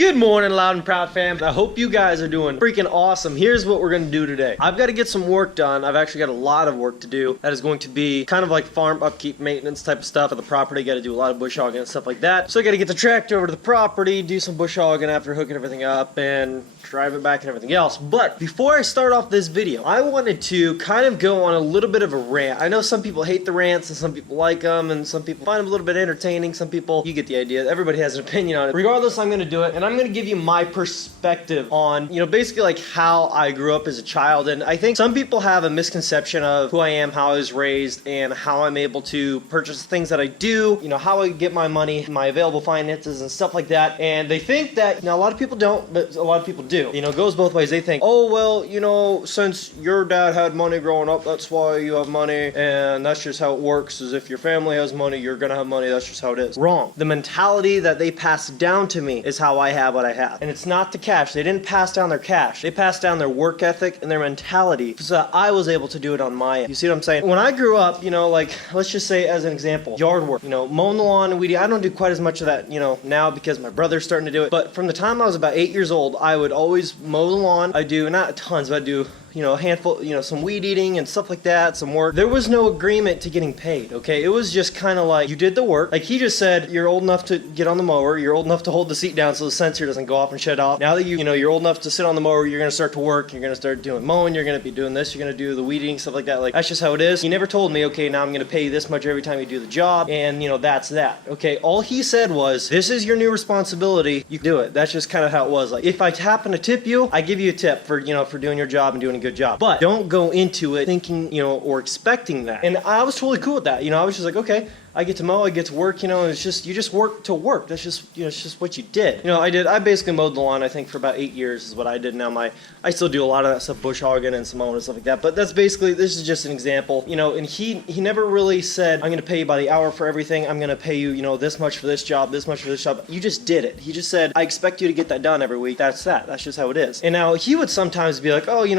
Good morning, Loud and Proud fam. I hope you guys are doing freaking awesome. Here's what we're gonna do today. I've got to get some work done. I've actually got a lot of work to do. That is going to be kind of like farm upkeep, maintenance type of stuff at the property. Got to do a lot of bush hogging and stuff like that. So I got to get the tractor over to the property, do some bush hogging after hooking everything up, and drive it back and everything else. But before I start off this video, I wanted to kind of go on a little bit of a rant. I know some people hate the rants and some people like them and some people find them a little bit entertaining. Some people, you get the idea. Everybody has an opinion on it. Regardless, I'm going to do it, and I'm going to give you my perspective on, basically like how I grew up as a child. And I think some people have a misconception of who I am, how I was raised, and how I'm able to purchase things that I do, how I get my money, my available finances and stuff like that. And they think that, a lot of people don't, but a lot of people do. It goes both ways. They think, oh, well, since your dad had money growing up, that's why you have money, and that's just how it works, is if your family has money, you're gonna have money, that's just how it is. Wrong. The mentality that they passed down to me is how I have what I have. And it's not the cash. They didn't pass down their cash. They passed down their work ethic and their mentality so that I was able to do it on my end. You see what I'm saying? When I grew up, like, let's just say as an example, yard work, mowing the lawn and weeding. I don't do quite as much of that, now because my brother's starting to do it. But from the time I was about 8 years old, I would always mow the lawn. I do, not tons, but I do, a handful, some weed eating and stuff like that, some work. There was no agreement to getting paid, okay? It was just kind of like, you did the work. Like he just said, you're old enough to get on the mower, you're old enough to hold the seat down so the sensor doesn't go off and shut off. Now that you're old enough to sit on the mower, you're gonna start to work, you're gonna start doing mowing, you're gonna be doing this, you're gonna do the weed eating, stuff like that. Like, that's just how it is. He never told me, okay, now I'm gonna pay you this much every time you do the job, and that's that. Okay, all he said was, this is your new responsibility, you do it. That's just kind of how it was. Like, if I happen to tip you, I give you a tip for, for doing your job and doing a good job. But don't go into it thinking, or expecting that. And I was totally cool with that. I was just like, okay, I get to mow, I get to work, and it's just, you just work to work. That's just, it's just what you did. I basically mowed the lawn, I think, for about 8 years is what I did. Now I still do a lot of that stuff, bush hogging and some mowing and stuff like that. But that's basically, this is just an example, and he never really said, I'm going to pay you by the hour for everything. I'm going to pay you, this much for this job, this much for this job. You just did it. He just said, I expect you to get that done every week. That's that. That's just how it is. And now he would sometimes be like, oh, you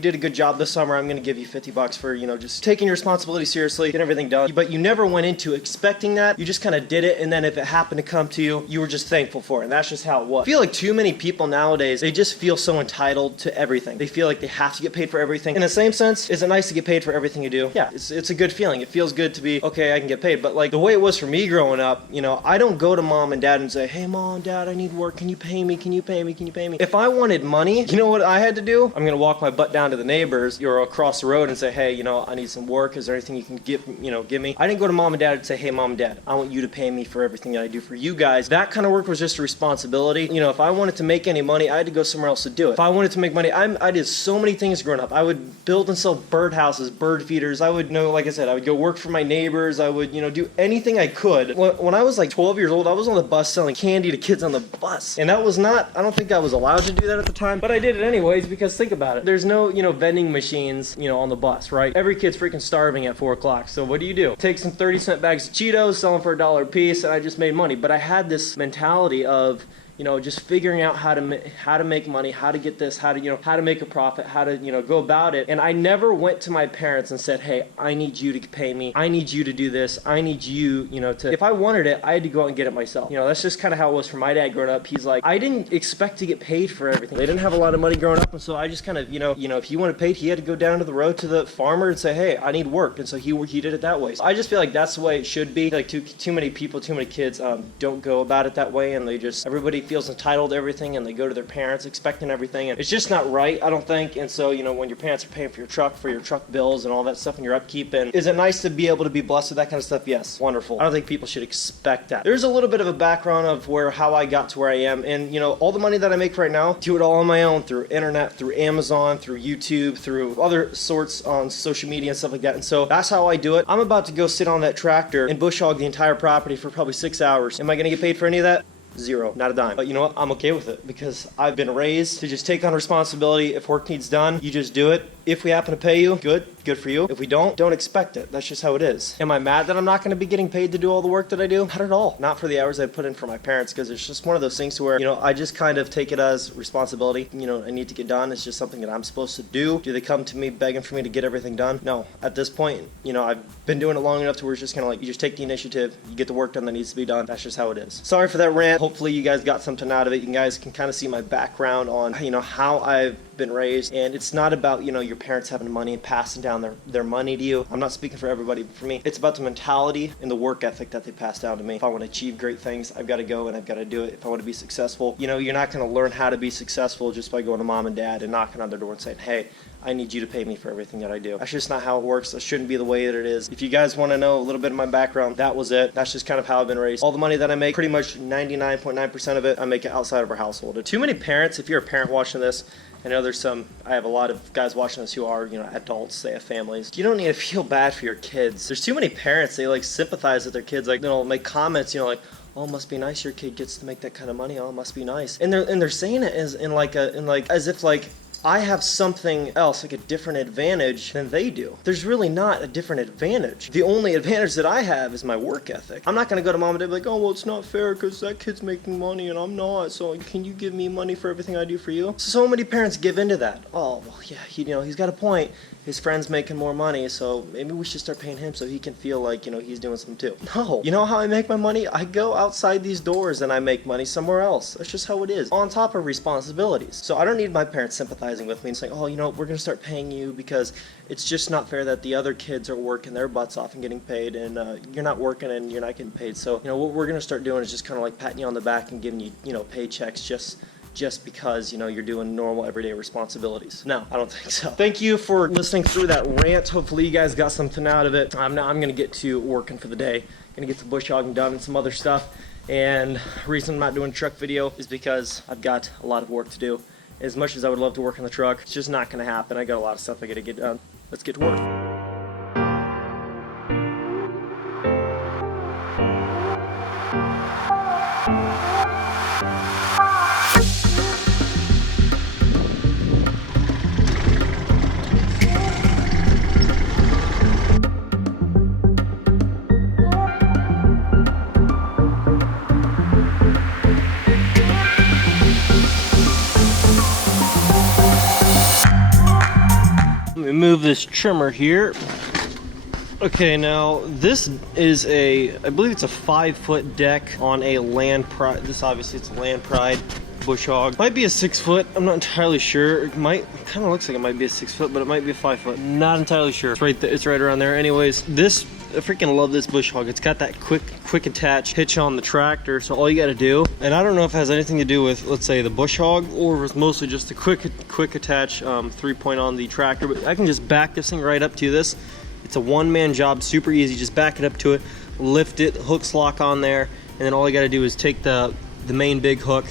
did a good job this summer. I'm going to give you $50 for, just taking your responsibility seriously, get everything done. But you never went into expecting that. You just kind of did it, and then if it happened to come to you, you were just thankful for it, and that's just how it was. I feel like too many people nowadays, they just feel so entitled to everything. They feel like they have to get paid for everything. In the same sense, is it nice to get paid for everything you do? Yeah, it's a good feeling. It feels good to be, okay, I can get paid. But like the way it was for me growing up, I don't go to mom and dad and say, hey mom, dad, I need work. Can you pay me? Can you pay me? Can you pay me? If I wanted money, you know what I had to do? I'm gonna walk my butt down to the neighbors or across the road and say, hey, I need some work. Is there anything you can give me? I didn't go to mom and dad and say, hey mom and dad, I want you to pay me for everything that I do for you guys. That kind of work was just a responsibility. If I wanted to make any money, I had to go somewhere else to do it. If I wanted to make money, I did so many things growing up. I would build and sell bird houses, bird feeders. I would like I said, I would go work for my neighbors. I would, do anything I could. When I was like 12 years old, I was on the bus selling candy to kids on the bus. And that was not, I don't think I was allowed to do that at the time, but I did it anyways because think about it. There's no, vending machines, on the bus, right? Every kid's freaking starving at 4 o'clock. So what do? Take some 30-cent bags of Cheetos, sell them for $1 a piece, and I just made money. But I had this mentality of, just figuring out how to make money, how to get this, how to make a profit, how to, go about it. And I never went to my parents and said, hey, I need you to pay me. I need you to do this. I need you, to, if I wanted it, I had to go out and get it myself. That's just kind of how it was for my dad growing up. He's like, I didn't expect to get paid for everything. They didn't have a lot of money growing up. And so I just kind of, if he wanted paid, he had to go down to the road to the farmer and say, hey, I need work. And so he did it that way. So I just feel like that's the way it should be. Like too many people, too many kids don't go about it that way. And everybody feels entitled to everything, and they go to their parents expecting everything, and it's just not right, I don't think. And so when your parents are paying for your truck bills and all that stuff and your upkeep, and is it nice to be able to be blessed with that kind of stuff? Yes, wonderful. I don't think people should expect that. There's a little bit of a background of how I got to where I am, and all the money that I make right now, do it all on my own through internet, through Amazon, through YouTube, through other sorts on social media and stuff like that. And so that's how I do it. I'm about to go sit on that tractor and bush hog the entire property for probably 6 hours. Am I gonna get paid for any of that? Zero, not a dime. But you know what? I'm okay with it because I've been raised to just take on responsibility. If work needs done, you just do it. If we happen to pay you, good for you. If we don't expect it. That's just how it is. Am I mad that I'm not going to be getting paid to do all the work that I do? Not at all. Not for the hours I put in for my parents, because it's just one of those things to where, you know, I just kind of take it as responsibility. You know, I need to get done. It's just something that I'm supposed to do. Do they come to me begging for me to get everything done? No. At this point, you know, I've been doing it long enough to where it's just kind of like, you just take the initiative, you get the work done that needs to be done. That's just how it is. Sorry for that rant. Hopefully you guys got something out of it. You guys can kind of see my background on, you know, how I've been raised. And it's not about, you know, your parents having money and passing down their money to you. I'm not speaking for everybody, but for me, it's about the mentality and the work ethic that they passed down to me. If I want to achieve great things, I've got to go and I've got to do it. If I want to be successful, you know, you're not going to learn how to be successful just by going to mom and dad and knocking on their door and saying, hey, I need you to pay me for everything that I do. That's just not how it works. That shouldn't be the way that it is. If you guys want to know a little bit of my background, that was it. That's just kind of how I've been raised. All the money that I make, pretty much 99.9% of it, I make it outside of our household. Too many parents, if you're a parent watching this, I know I have a lot of guys watching this who are, you know, adults, they have families. You don't need to feel bad for your kids. There's too many parents, they like sympathize with their kids, like they'll make comments, you know, like, oh, it must be nice your kid gets to make that kind of money. Oh, it must be nice. And they're saying it as as if like I have something else, like a different advantage than they do. There's really not a different advantage. The only advantage that I have is my work ethic. I'm not gonna go to mom and dad and be like, oh, well, it's not fair because that kid's making money and I'm not, so can you give me money for everything I do for you? So many parents give into that. Oh, well, yeah, you know, he's got a point. His friend's making more money, so maybe we should start paying him so he can feel like, you know, he's doing something too. No. You know how I make my money? I go outside these doors and I make money somewhere else. That's just how it is. On top of responsibilities. So I don't need my parents sympathizing with me and saying, oh, you know, we're going to start paying you because it's just not fair that the other kids are working their butts off and getting paid and you're not working and you're not getting paid. So, you know, what we're going to start doing is just kind of like patting you on the back and giving you, you know, paychecks just because, you know, you're doing normal everyday responsibilities. No, I don't think so. Thank you for listening through that rant. Hopefully you guys got something out of it. I'm gonna get to working for the day. Gonna get the bush hogging done and some other stuff. And the reason I'm not doing a truck video is because I've got a lot of work to do. As much as I would love to work on the truck, it's just not gonna happen. I got a lot of stuff I gotta get done. Let's get to work. Let me move this trimmer here. Okay, now this is I believe it's a 5-foot deck on a Land Pride. This obviously it's a Land Pride bush hog. Might be a 6-foot. I'm not entirely sure. It kind of looks like it might be a 6-foot, but it might be a 5-foot. Not entirely sure. It's right there. It's right around there. Anyways, I freaking love this bush hog. It's got that quick attach hitch on the tractor, so all you got to do, and I don't know if it has anything to do with, let's say, the bush hog, or it's mostly just the quick attach 3-point on the tractor, but I can just back this thing right up to this. It's a one-man job, super easy. Just back it up to it, lift it, hooks lock on there, and then all you got to do is take the main big hook,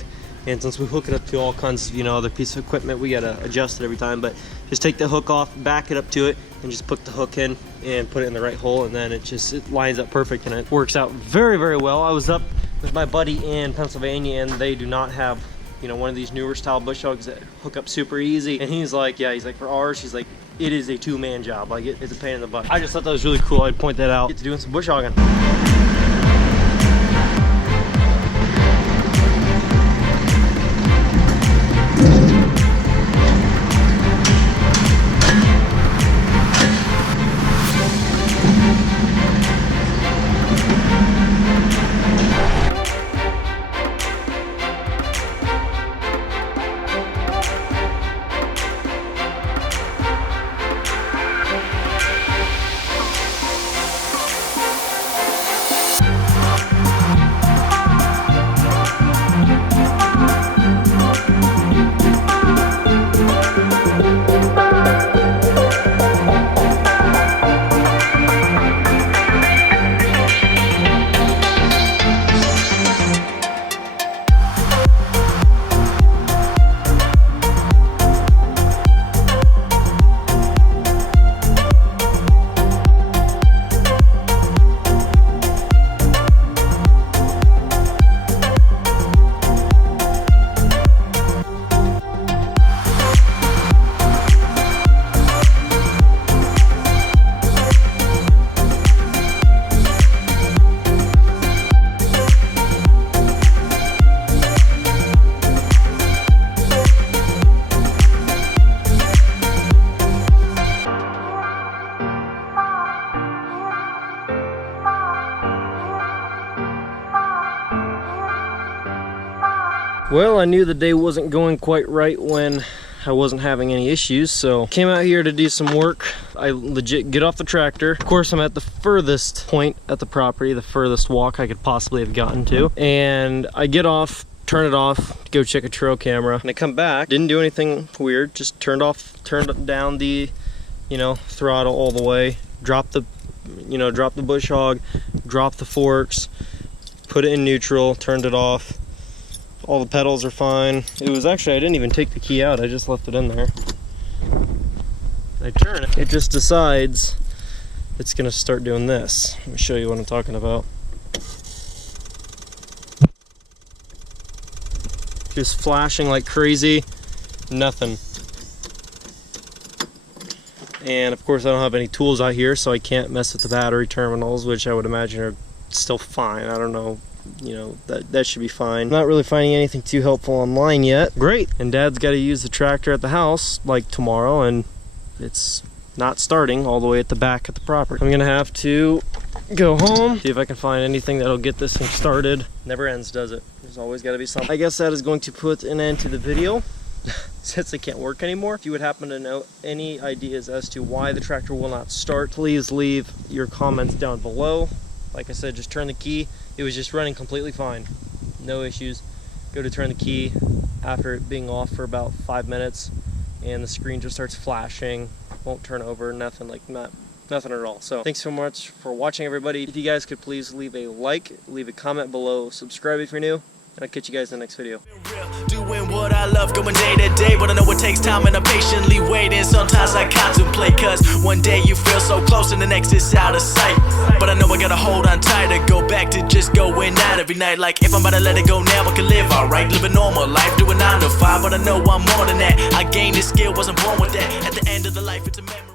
and since we hook it up to all kinds of, you know, other pieces of equipment, we got to adjust it every time, but just take the hook off, back it up to it, and just put the hook in and put it in the right hole, and then it lines up perfect and it works out very, very well. I was up with my buddy in Pennsylvania and they do not have, you know, one of these newer style bush hogs that hook up super easy, and he's like, for ours, he's like, it is a 2-man job. Like, it's a pain in the butt. I just thought that was really cool. I'd point that out. Get to doing some bush hogging. Well, I knew the day wasn't going quite right when I wasn't having any issues, so came out here to do some work. I legit get off the tractor. Of course, I'm at the furthest point at the property, the furthest walk I could possibly have gotten to. And I get off, turn it off, go check a trail camera, and I come back. Didn't do anything weird, just turned down the, throttle all the way, dropped the bush hog, dropped the forks, put it in neutral, turned it off. All the pedals are fine. It was actually, I didn't even take the key out, I just left it in there. I turn it, it just decides it's gonna start doing this. Let me show you what I'm talking about. Just flashing like crazy, nothing. And of course I don't have any tools out here, so I can't mess with the battery terminals, which I would imagine are still fine. I don't know, that should be fine. Not really finding anything too helpful online yet. Great. And Dad's got to use the tractor at the house like tomorrow, and it's not starting all the way at the back of the property. I'm gonna have to go home, see if I can find anything that'll get this thing started. Never ends, does it? There's always got to be something. I guess that is going to put an end to the video since it can't work anymore. If you would happen to know any ideas as to why the tractor will not start, please leave your comments down below. Like I said, just turn the key. It was just running completely fine, no issues. Go to turn the key after it being off for about 5 minutes, and the screen just starts flashing, won't turn over, nothing at all. So thanks so much for watching, everybody. If you guys could please leave a like, leave a comment below, subscribe if you're new, and I'll catch you guys in the next video. Doing what I love, going day to day, but I know it takes time and I'm patiently waiting. Sometimes I contemplate, cause one day you feel so close and the next is out of sight. But I know I gotta hold on tight to go back to just going out every night. Like if I'm about to let it go now, I can live alright, live a normal life, doing 9 to 5. But I know I'm more than that. I gained this skill, wasn't born with that. At the end of the life, it's a memory.